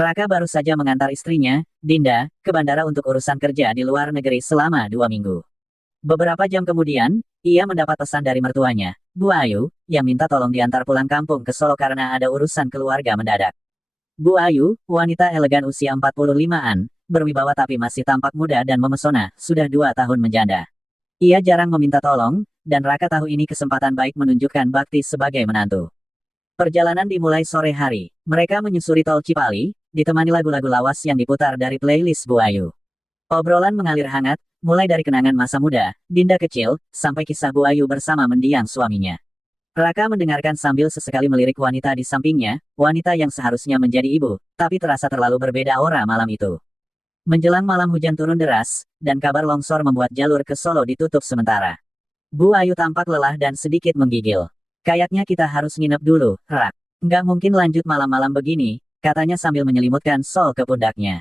Raka baru saja mengantar istrinya, Dinda, ke bandara untuk urusan kerja di luar negeri selama 2 minggu. Beberapa jam kemudian, ia mendapat pesan dari mertuanya, Bu Ayu, yang minta tolong diantar pulang kampung ke Solo karena ada urusan keluarga mendadak. Bu Ayu, wanita elegan usia 45-an, berwibawa tapi masih tampak muda dan memesona, sudah 2 tahun menjanda. Ia jarang meminta tolong, dan Raka tahu ini kesempatan baik menunjukkan bakti sebagai menantu. Perjalanan dimulai sore hari. Mereka menyusuri tol Cipali, ditemani lagu-lagu lawas yang diputar dari playlist Bu Ayu. Obrolan mengalir hangat, mulai dari kenangan masa muda, Dinda kecil, sampai kisah Bu Ayu bersama mendiang suaminya. Raka mendengarkan sambil sesekali melirik wanita di sampingnya, wanita yang seharusnya menjadi ibu, tapi terasa terlalu berbeda aura malam itu. Menjelang malam hujan turun deras, dan kabar longsor membuat jalur ke Solo ditutup sementara. Bu Ayu tampak lelah dan sedikit menggigil. Kayaknya kita harus nginep dulu, Rak. Nggak mungkin lanjut malam-malam begini, katanya sambil menyelimutkan sol ke pundaknya.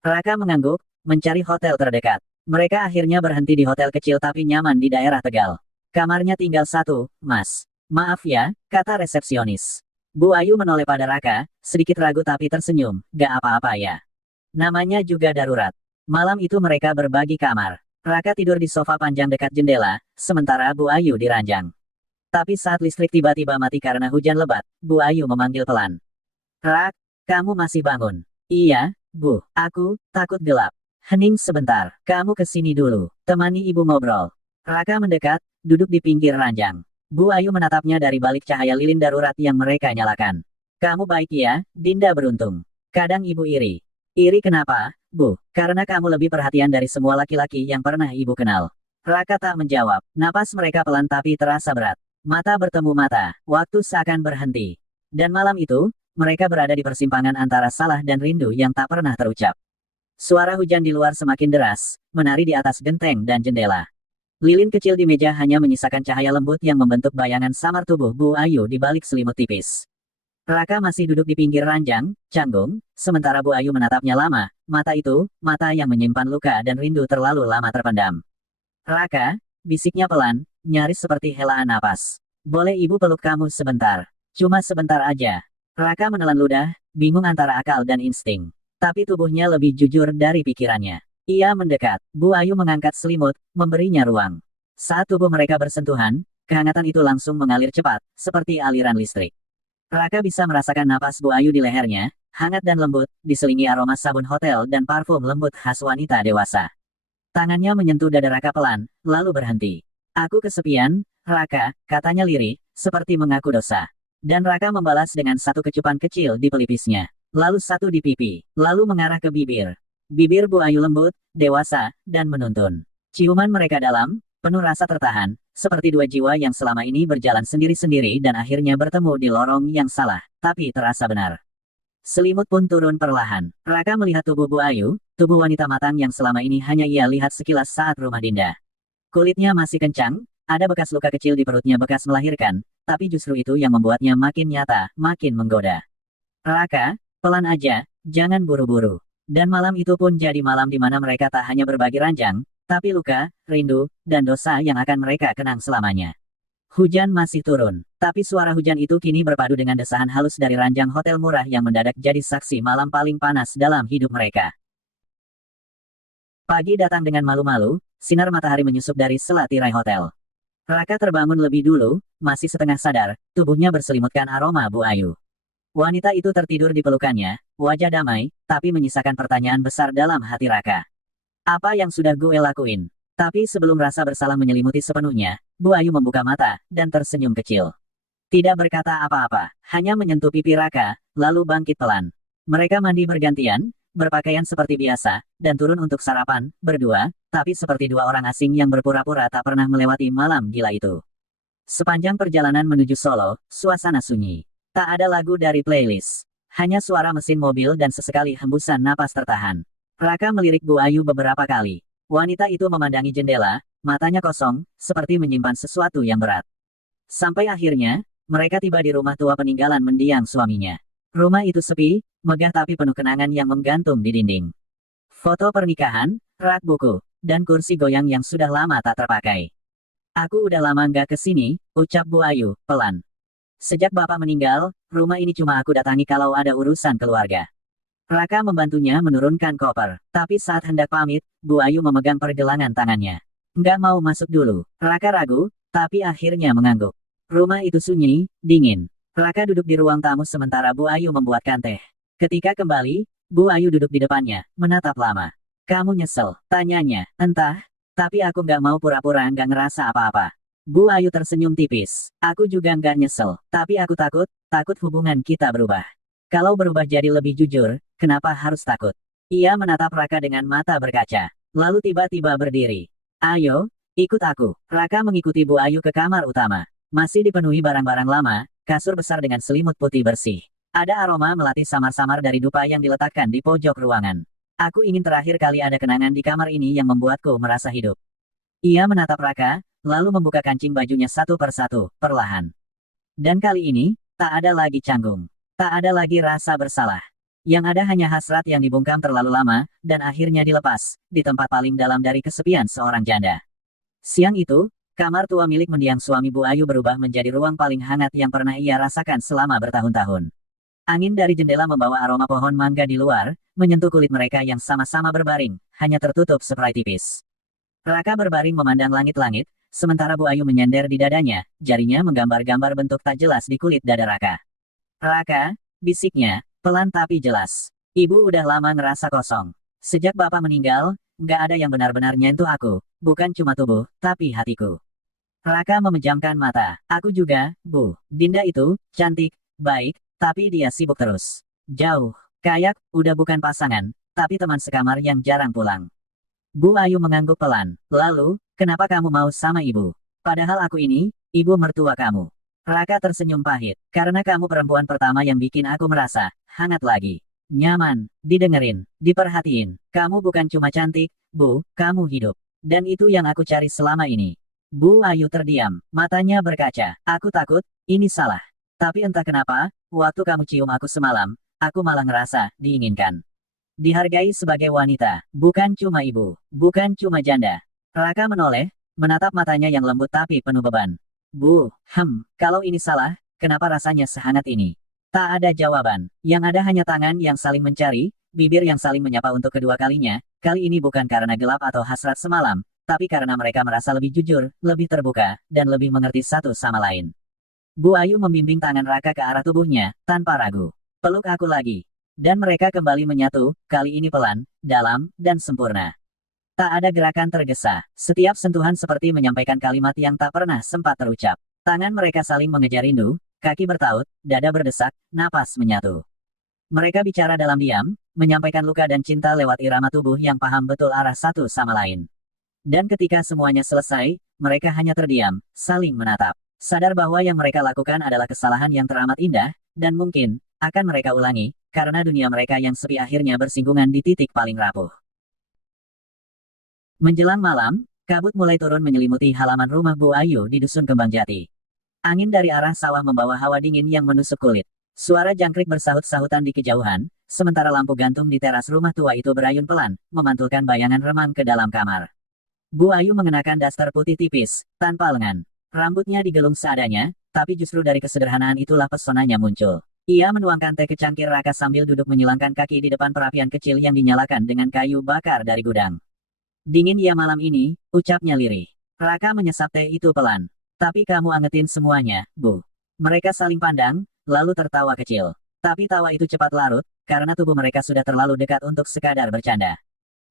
Raka mengangguk, mencari hotel terdekat. Mereka akhirnya berhenti di hotel kecil tapi nyaman di daerah Tegal. Kamarnya tinggal satu, Mas. Maaf ya, kata resepsionis. Bu Ayu menoleh pada Raka, sedikit ragu tapi tersenyum, gak apa-apa ya. Namanya juga darurat. Malam itu mereka berbagi kamar. Raka tidur di sofa panjang dekat jendela, sementara Bu Ayu di ranjang. Tapi saat listrik tiba-tiba mati karena hujan lebat, Bu Ayu memanggil pelan. Rak, kamu masih bangun? Iya, Bu. Aku takut gelap. Hening sebentar. Kamu kesini dulu. Temani ibu ngobrol. Raka mendekat, duduk di pinggir ranjang. Bu Ayu menatapnya dari balik cahaya lilin darurat yang mereka nyalakan. Kamu baik ya, Dinda beruntung. Kadang ibu iri. Iri kenapa, Bu? Karena kamu lebih perhatian dari semua laki-laki yang pernah ibu kenal. Raka tak menjawab. Napas mereka pelan tapi terasa berat. Mata bertemu mata, waktu seakan berhenti. Dan malam itu, mereka berada di persimpangan antara salah dan rindu yang tak pernah terucap. Suara hujan di luar semakin deras, menari di atas genteng dan jendela. Lilin kecil di meja hanya menyisakan cahaya lembut yang membentuk bayangan samar tubuh Bu Ayu di balik selimut tipis. Raka masih duduk di pinggir ranjang, canggung, sementara Bu Ayu menatapnya lama, mata itu, mata yang menyimpan luka dan rindu terlalu lama terpendam. Raka, bisiknya pelan, nyaris seperti helaan napas. Boleh ibu peluk kamu sebentar? Cuma sebentar aja. Raka menelan ludah, bingung antara akal dan insting. Tapi tubuhnya lebih jujur dari pikirannya. Ia mendekat. Bu Ayu mengangkat selimut, memberinya ruang. Saat tubuh mereka bersentuhan, kehangatan itu langsung mengalir cepat, seperti aliran listrik. Raka bisa merasakan napas Bu Ayu di lehernya, hangat dan lembut, diselingi aroma sabun hotel dan parfum lembut khas wanita dewasa. Tangannya menyentuh dada Raka pelan, lalu berhenti. Aku kesepian, Raka, katanya lirih, seperti mengaku dosa. Dan Raka membalas dengan satu kecupan kecil di pelipisnya. Lalu satu di pipi, lalu mengarah ke bibir. Bibir Bu Ayu lembut, dewasa, dan menuntun. Ciuman mereka dalam, penuh rasa tertahan, seperti dua jiwa yang selama ini berjalan sendiri-sendiri dan akhirnya bertemu di lorong yang salah, tapi terasa benar. Selimut pun turun perlahan. Raka melihat tubuh Bu Ayu, tubuh wanita matang yang selama ini hanya ia lihat sekilas saat rumah Dinda. Kulitnya masih kencang, ada bekas luka kecil di perutnya bekas melahirkan, tapi justru itu yang membuatnya makin nyata, makin menggoda. Raka, pelan aja, jangan buru-buru. Dan malam itu pun jadi malam di mana mereka tak hanya berbagi ranjang, tapi luka, rindu, dan dosa yang akan mereka kenang selamanya. Hujan masih turun, tapi suara hujan itu kini berpadu dengan desahan halus dari ranjang hotel murah yang mendadak jadi saksi malam paling panas dalam hidup mereka. Pagi datang dengan malu-malu, sinar matahari menyusup dari sela tirai hotel. Raka terbangun lebih dulu, masih setengah sadar, tubuhnya berselimutkan aroma Bu Ayu. Wanita itu tertidur di pelukannya, wajah damai, tapi menyisakan pertanyaan besar dalam hati Raka. Apa yang sudah gue lakuin? Tapi sebelum rasa bersalah menyelimuti sepenuhnya, Bu Ayu membuka mata, dan tersenyum kecil. Tidak berkata apa-apa, hanya menyentuh pipi Raka, lalu bangkit pelan. Mereka mandi bergantian, berpakaian seperti biasa, dan turun untuk sarapan, berdua, tapi seperti dua orang asing yang berpura-pura tak pernah melewati malam gila itu. Sepanjang perjalanan menuju Solo, suasana sunyi. Tak ada lagu dari playlist. Hanya suara mesin mobil dan sesekali hembusan napas tertahan. Raka melirik Bu Ayu beberapa kali. Wanita itu memandangi jendela, matanya kosong, seperti menyimpan sesuatu yang berat. Sampai akhirnya, mereka tiba di rumah tua peninggalan mendiang suaminya. Rumah itu sepi, megah tapi penuh kenangan yang menggantung di dinding. Foto pernikahan, rak buku, dan kursi goyang yang sudah lama tak terpakai. Aku udah lama nggak kesini, ucap Bu Ayu, pelan. Sejak bapak meninggal, rumah ini cuma aku datangi kalau ada urusan keluarga. Raka membantunya menurunkan koper. Tapi saat hendak pamit, Bu Ayu memegang pergelangan tangannya. Nggak mau masuk dulu. Raka ragu, tapi akhirnya mengangguk. Rumah itu sunyi, dingin. Raka duduk di ruang tamu sementara Bu Ayu membuatkan teh. Ketika kembali, Bu Ayu duduk di depannya, menatap lama. Kamu nyesel? Tanyanya. Entah, tapi aku nggak mau pura-pura nggak ngerasa apa-apa. Bu Ayu tersenyum tipis. Aku juga nggak nyesel, tapi aku takut hubungan kita berubah. Kalau berubah jadi lebih jujur, kenapa harus takut? Ia menatap Raka dengan mata berkaca. Lalu tiba-tiba berdiri. Ayo, ikut aku. Raka mengikuti Bu Ayu ke kamar utama. Masih dipenuhi barang-barang lama, kasur besar dengan selimut putih bersih. Ada aroma melati samar-samar dari dupa yang diletakkan di pojok ruangan. Aku ingin terakhir kali ada kenangan di kamar ini yang membuatku merasa hidup. Ia menatap Raka, lalu membuka kancing bajunya satu persatu, perlahan. Dan kali ini, tak ada lagi canggung. Tak ada lagi rasa bersalah. Yang ada hanya hasrat yang dibungkam terlalu lama, dan akhirnya dilepas, di tempat paling dalam dari kesepian seorang janda. Siang itu, kamar tua milik mendiang suami Bu Ayu berubah menjadi ruang paling hangat yang pernah ia rasakan selama bertahun-tahun. Angin dari jendela membawa aroma pohon mangga di luar, menyentuh kulit mereka yang sama-sama berbaring, hanya tertutup spray tipis. Raka berbaring memandang langit-langit, sementara Bu Ayu menyender di dadanya, jarinya menggambar-gambar bentuk tak jelas di kulit dada Raka. Raka, bisiknya, pelan tapi jelas. Ibu udah lama ngerasa kosong. Sejak bapak meninggal, nggak ada yang benar-benar nyentuh aku, bukan cuma tubuh, tapi hatiku. Raka memejamkan mata. Aku juga, Bu. Dinda itu, cantik, baik, tapi dia sibuk terus. Jauh. Kayak, udah bukan pasangan, tapi teman sekamar yang jarang pulang. Bu Ayu mengangguk pelan. Lalu, kenapa kamu mau sama ibu? Padahal aku ini, ibu mertua kamu. Raka tersenyum pahit. Karena kamu perempuan pertama yang bikin aku merasa, hangat lagi. Nyaman, didengerin, diperhatiin. Kamu bukan cuma cantik, Bu, kamu hidup. Dan itu yang aku cari selama ini. Bu Ayu terdiam, matanya berkaca. Aku takut, ini salah. Tapi entah kenapa, waktu kamu cium aku semalam, aku malah ngerasa, diinginkan. Dihargai sebagai wanita, bukan cuma ibu, bukan cuma janda. Raka menoleh, menatap matanya yang lembut tapi penuh beban. Bu, kalau ini salah, kenapa rasanya sehangat ini? Tak ada jawaban, yang ada hanya tangan yang saling mencari, bibir yang saling menyapa untuk kedua kalinya, kali ini bukan karena gelap atau hasrat semalam, tapi karena mereka merasa lebih jujur, lebih terbuka, dan lebih mengerti satu sama lain. Bu Ayu membimbing tangan Raka ke arah tubuhnya, tanpa ragu. Peluk aku lagi. Dan mereka kembali menyatu, kali ini pelan, dalam, dan sempurna. Tak ada gerakan tergesa. Setiap sentuhan seperti menyampaikan kalimat yang tak pernah sempat terucap. Tangan mereka saling mengejar rindu, kaki bertaut, dada berdesak, napas menyatu. Mereka bicara dalam diam, menyampaikan luka dan cinta lewat irama tubuh yang paham betul arah satu sama lain. Dan ketika semuanya selesai, mereka hanya terdiam, saling menatap. Sadar bahwa yang mereka lakukan adalah kesalahan yang teramat indah, dan mungkin, akan mereka ulangi, karena dunia mereka yang sepi akhirnya bersinggungan di titik paling rapuh. Menjelang malam, kabut mulai turun menyelimuti halaman rumah Bu Ayu di Dusun Kembang Jati. Angin dari arah sawah membawa hawa dingin yang menusuk kulit. Suara jangkrik bersahut-sahutan di kejauhan, sementara lampu gantung di teras rumah tua itu berayun pelan, memantulkan bayangan remang ke dalam kamar. Bu Ayu mengenakan daster putih tipis, tanpa lengan. Rambutnya digelung seadanya, tapi justru dari kesederhanaan itulah pesonanya muncul. Ia menuangkan teh ke cangkir Raka sambil duduk menyilangkan kaki di depan perapian kecil yang dinyalakan dengan kayu bakar dari gudang. Dingin ya malam ini, ucapnya lirih. Raka menyesap teh itu pelan. Tapi kamu angetin semuanya, Bu. Mereka saling pandang, lalu tertawa kecil. Tapi tawa itu cepat larut, karena tubuh mereka sudah terlalu dekat untuk sekadar bercanda.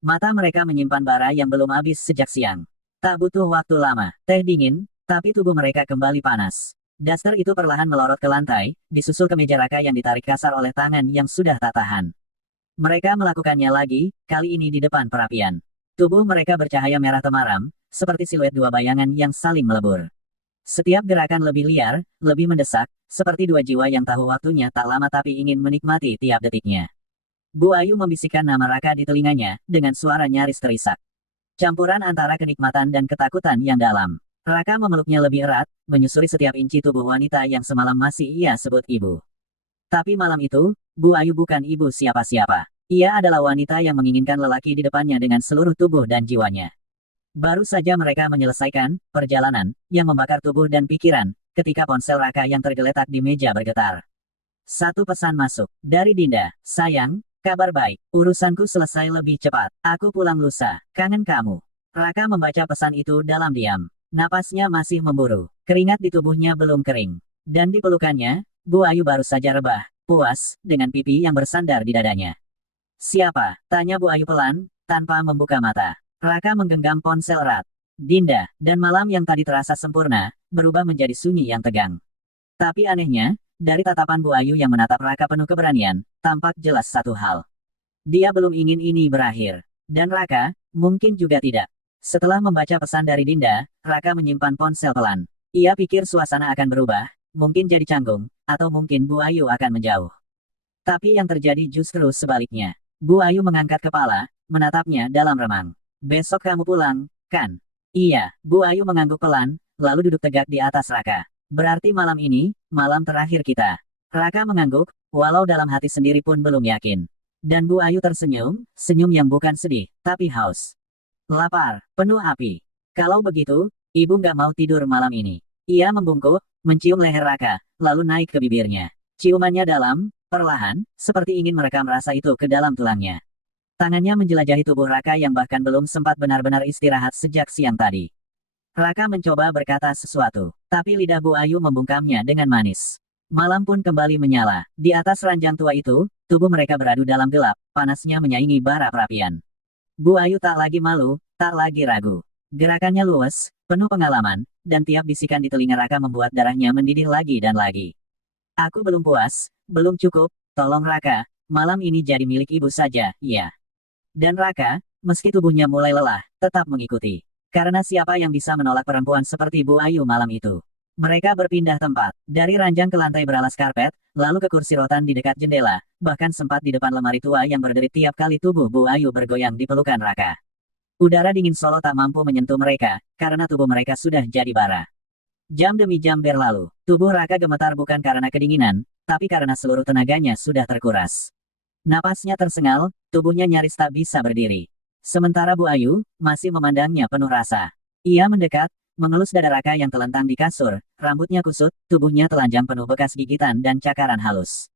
Mata mereka menyimpan bara yang belum habis sejak siang. Tak butuh waktu lama, teh dingin, tapi tubuh mereka kembali panas. Daster itu perlahan melorot ke lantai, disusul ke meja Raka yang ditarik kasar oleh tangan yang sudah tak tahan. Mereka melakukannya lagi, kali ini di depan perapian. Tubuh mereka bercahaya merah temaram, seperti siluet dua bayangan yang saling melebur. Setiap gerakan lebih liar, lebih mendesak, seperti dua jiwa yang tahu waktunya tak lama tapi ingin menikmati tiap detiknya. Bu Ayu membisikkan nama Raka di telinganya, dengan suara nyaris terisak. Campuran antara kenikmatan dan ketakutan yang dalam. Raka memeluknya lebih erat, menyusuri setiap inci tubuh wanita yang semalam masih ia sebut ibu. Tapi malam itu, Bu Ayu bukan ibu siapa-siapa. Ia adalah wanita yang menginginkan lelaki di depannya dengan seluruh tubuh dan jiwanya. Baru saja mereka menyelesaikan perjalanan yang membakar tubuh dan pikiran, ketika ponsel Raka yang tergeletak di meja bergetar. Satu pesan masuk, dari Dinda. Sayang, Kabar baik, urusanku selesai lebih cepat. Aku pulang lusa. Kangen kamu. Raka membaca pesan itu dalam diam. Napasnya masih memburu. Keringat di tubuhnya belum kering. Dan di pelukannya, Bu Ayu baru saja rebah, puas, dengan pipi yang bersandar di dadanya. Siapa? Tanya Bu Ayu pelan, tanpa membuka mata. Raka menggenggam ponsel erat. Dinda, dan malam yang tadi terasa sempurna, berubah menjadi sunyi yang tegang. Tapi anehnya, dari tatapan Bu Ayu yang menatap Raka penuh keberanian, tampak jelas satu hal. Dia belum ingin ini berakhir. Dan Raka, mungkin juga tidak. Setelah membaca pesan dari Dinda, Raka menyimpan ponsel pelan. Ia pikir suasana akan berubah, mungkin jadi canggung, atau mungkin Bu Ayu akan menjauh. Tapi yang terjadi justru sebaliknya. Bu Ayu mengangkat kepala, menatapnya dalam remang. Besok kamu pulang, kan? Iya, Bu Ayu mengangguk pelan, lalu duduk tegak di atas Raka. Berarti malam ini, malam terakhir kita. Raka mengangguk, walau dalam hati sendiri pun belum yakin. Dan Bu Ayu tersenyum, senyum yang bukan sedih, tapi haus. Lapar, penuh api. Kalau begitu, ibu nggak mau tidur malam ini. Ia membungkuk, mencium leher Raka, lalu naik ke bibirnya. Ciumannya dalam, perlahan, seperti ingin merekam rasa itu ke dalam tulangnya. Tangannya menjelajahi tubuh Raka yang bahkan belum sempat benar-benar istirahat sejak siang tadi. Raka mencoba berkata sesuatu, tapi lidah Bu Ayu membungkamnya dengan manis. Malam pun kembali menyala. Di atas ranjang tua itu, tubuh mereka beradu dalam gelap, panasnya menyaingi bara perapian. Bu Ayu tak lagi malu, tak lagi ragu. Gerakannya luwes, penuh pengalaman, dan tiap bisikan di telinga Raka membuat darahnya mendidih lagi dan lagi. Aku belum puas, belum cukup, tolong Raka, malam ini jadi milik ibu saja, ya. Dan Raka, meski tubuhnya mulai lelah, tetap mengikuti. Karena siapa yang bisa menolak perempuan seperti Bu Ayu malam itu? Mereka berpindah tempat, dari ranjang ke lantai beralas karpet, lalu ke kursi rotan di dekat jendela, bahkan sempat di depan lemari tua yang berderit tiap kali tubuh Bu Ayu bergoyang di pelukan Raka. Udara dingin Solo tak mampu menyentuh mereka, karena tubuh mereka sudah jadi bara. Jam demi jam berlalu, tubuh Raka gemetar bukan karena kedinginan, tapi karena seluruh tenaganya sudah terkuras. Napasnya tersengal, tubuhnya nyaris tak bisa berdiri. Sementara Bu Ayu, masih memandangnya penuh rasa. Ia mendekat, mengelus dada Raka yang telentang di kasur, rambutnya kusut, tubuhnya telanjang penuh bekas gigitan dan cakaran halus.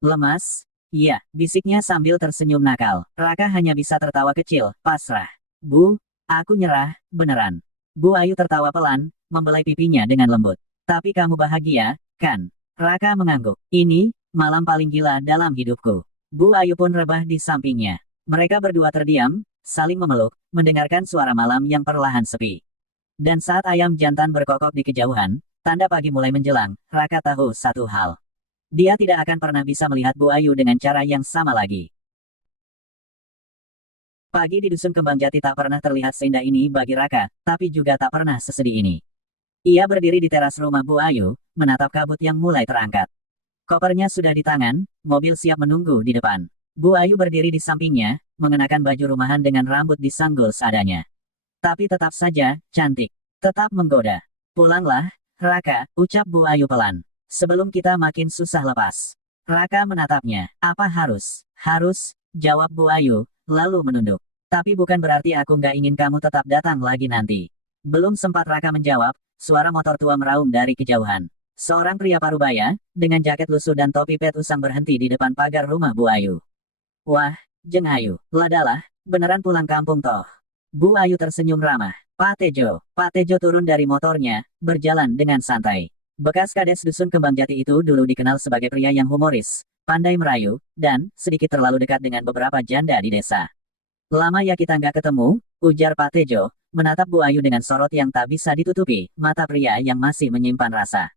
Lemas? Iya, bisiknya sambil tersenyum nakal. Raka hanya bisa tertawa kecil, pasrah. Bu, aku nyerah, beneran. Bu Ayu tertawa pelan, membelai pipinya dengan lembut. Tapi kamu bahagia, kan? Raka mengangguk. Ini, malam paling gila dalam hidupku. Bu Ayu pun rebah di sampingnya. Mereka berdua terdiam, saling memeluk, mendengarkan suara malam yang perlahan sepi. Dan saat ayam jantan berkokok di kejauhan, tanda pagi mulai menjelang, Raka tahu satu hal. Dia tidak akan pernah bisa melihat Bu Ayu dengan cara yang sama lagi. Pagi di Dusun Kembang Jati tak pernah terlihat seindah ini bagi Raka, tapi juga tak pernah sesedih ini. Ia berdiri di teras rumah Bu Ayu, menatap kabut yang mulai terangkat. Kopernya sudah di tangan, mobil siap menunggu di depan. Bu Ayu berdiri di sampingnya, mengenakan baju rumahan dengan rambut disanggul seadanya. Tapi tetap saja, cantik. Tetap menggoda. Pulanglah, Raka, ucap Bu Ayu pelan. Sebelum kita makin susah lepas. Raka menatapnya. Apa harus? Harus, jawab Bu Ayu, lalu menunduk. Tapi bukan berarti aku nggak ingin kamu tetap datang lagi nanti. Belum sempat Raka menjawab, suara motor tua meraung dari kejauhan. Seorang pria parubaya, dengan jaket lusuh dan topi pet usang berhenti di depan pagar rumah Bu Ayu. Wah, Jeng Ayu, ladalah, beneran pulang kampung toh. Bu Ayu tersenyum ramah. Pak Tejo turun dari motornya, berjalan dengan santai. Bekas kades Dusun Kembang Jati itu dulu dikenal sebagai pria yang humoris, pandai merayu, dan sedikit terlalu dekat dengan beberapa janda di desa. Lama ya kita nggak ketemu, ujar Pak Tejo, menatap Bu Ayu dengan sorot yang tak bisa ditutupi, mata pria yang masih menyimpan rasa.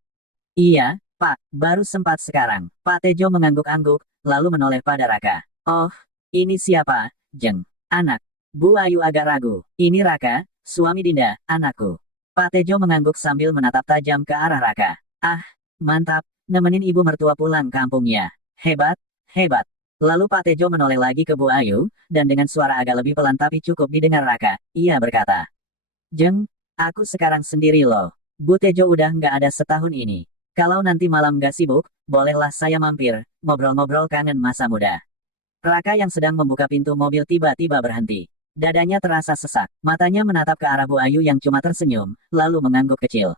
Iya, Pak, baru sempat sekarang. Pak Tejo mengangguk-angguk, lalu menoleh pada Raka. Oh, ini siapa, Jeng? Anak. Bu Ayu agak ragu. Ini Raka, suami Dinda, anakku. Pak Tejo mengangguk sambil menatap tajam ke arah Raka. Ah, mantap, nemenin ibu mertua pulang kampungnya. Hebat, hebat. Lalu Pak Tejo menoleh lagi ke Bu Ayu, dan dengan suara agak lebih pelan tapi cukup didengar Raka, ia berkata. Jeng, aku sekarang sendiri loh. Bu Tejo udah nggak ada setahun ini. Kalau nanti malam nggak sibuk, bolehlah saya mampir, ngobrol-ngobrol kangen masa muda. Raka yang sedang membuka pintu mobil tiba-tiba berhenti. Dadanya terasa sesak, matanya menatap ke arah Bu Ayu yang cuma tersenyum, lalu mengangguk kecil.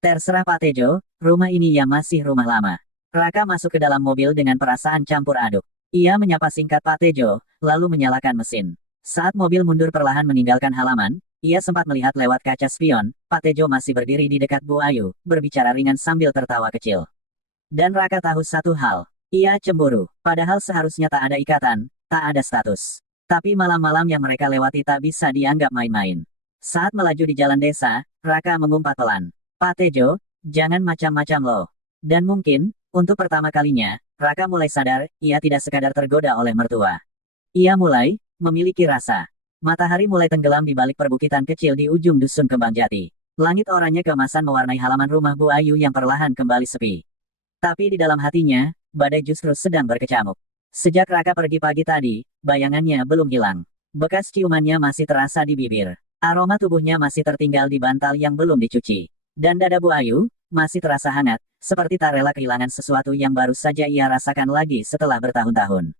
Terserah Pak Tejo, rumah ini ya masih rumah lama. Raka masuk ke dalam mobil dengan perasaan campur aduk. Ia menyapa singkat Pak Tejo, lalu menyalakan mesin. Saat mobil mundur perlahan meninggalkan halaman, ia sempat melihat lewat kaca spion, Pak Tejo masih berdiri di dekat Bu Ayu, berbicara ringan sambil tertawa kecil. Dan Raka tahu satu hal. Ia cemburu, padahal seharusnya tak ada ikatan, tak ada status. Tapi malam-malam yang mereka lewati tak bisa dianggap main-main. Saat melaju di jalan desa, Raka mengumpat pelan. Pak Tejo, jangan macam-macam loh. Dan mungkin, untuk pertama kalinya, Raka mulai sadar, ia tidak sekadar tergoda oleh mertua. Ia mulai memiliki rasa. Matahari mulai tenggelam di balik perbukitan kecil di ujung dusun Kembang Jati. Langit oranye keemasan mewarnai halaman rumah Bu Ayu yang perlahan kembali sepi. Tapi di dalam hatinya, badai justru sedang berkecamuk. Sejak Raka pergi pagi tadi, bayangannya belum hilang. Bekas ciumannya masih terasa di bibir. Aroma tubuhnya masih tertinggal di bantal yang belum dicuci. Dan dada Bu Ayu masih terasa hangat, seperti tak rela kehilangan sesuatu yang baru saja ia rasakan lagi setelah bertahun-tahun.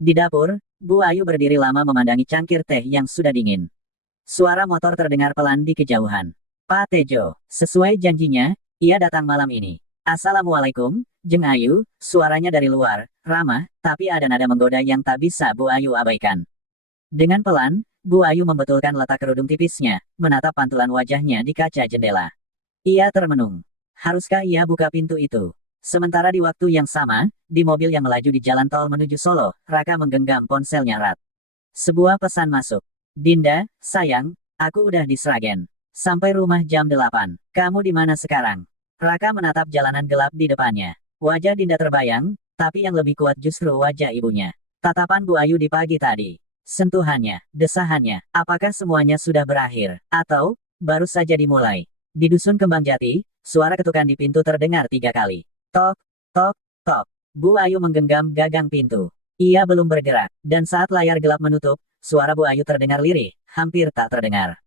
Di dapur, Bu Ayu berdiri lama memandangi cangkir teh yang sudah dingin. Suara motor terdengar pelan di kejauhan. Pak Tejo, sesuai janjinya, ia datang malam ini. Assalamualaikum, Jeng Ayu, suaranya dari luar, ramah, tapi ada nada menggoda yang tak bisa Bu Ayu abaikan. Dengan pelan, Bu Ayu membetulkan letak kerudung tipisnya, menatap pantulan wajahnya di kaca jendela. Ia termenung. Haruskah ia buka pintu itu? Sementara di waktu yang sama, di mobil yang melaju di jalan tol menuju Solo, Raka menggenggam ponselnya erat. Sebuah pesan masuk. Dinda, sayang, aku udah di Sragen. Sampai rumah jam 8. Kamu di mana sekarang? Raka menatap jalanan gelap di depannya. Wajah Dinda terbayang, tapi yang lebih kuat justru wajah ibunya. Tatapan Bu Ayu di pagi tadi. Sentuhannya, desahannya, apakah semuanya sudah berakhir? Atau, baru saja dimulai? Di dusun Kembang Jati, suara ketukan di pintu terdengar 3 kali. Tok, tok, tok. Bu Ayu menggenggam gagang pintu. Ia belum bergerak, dan saat layar gelap menutup, suara Bu Ayu terdengar lirih, hampir tak terdengar.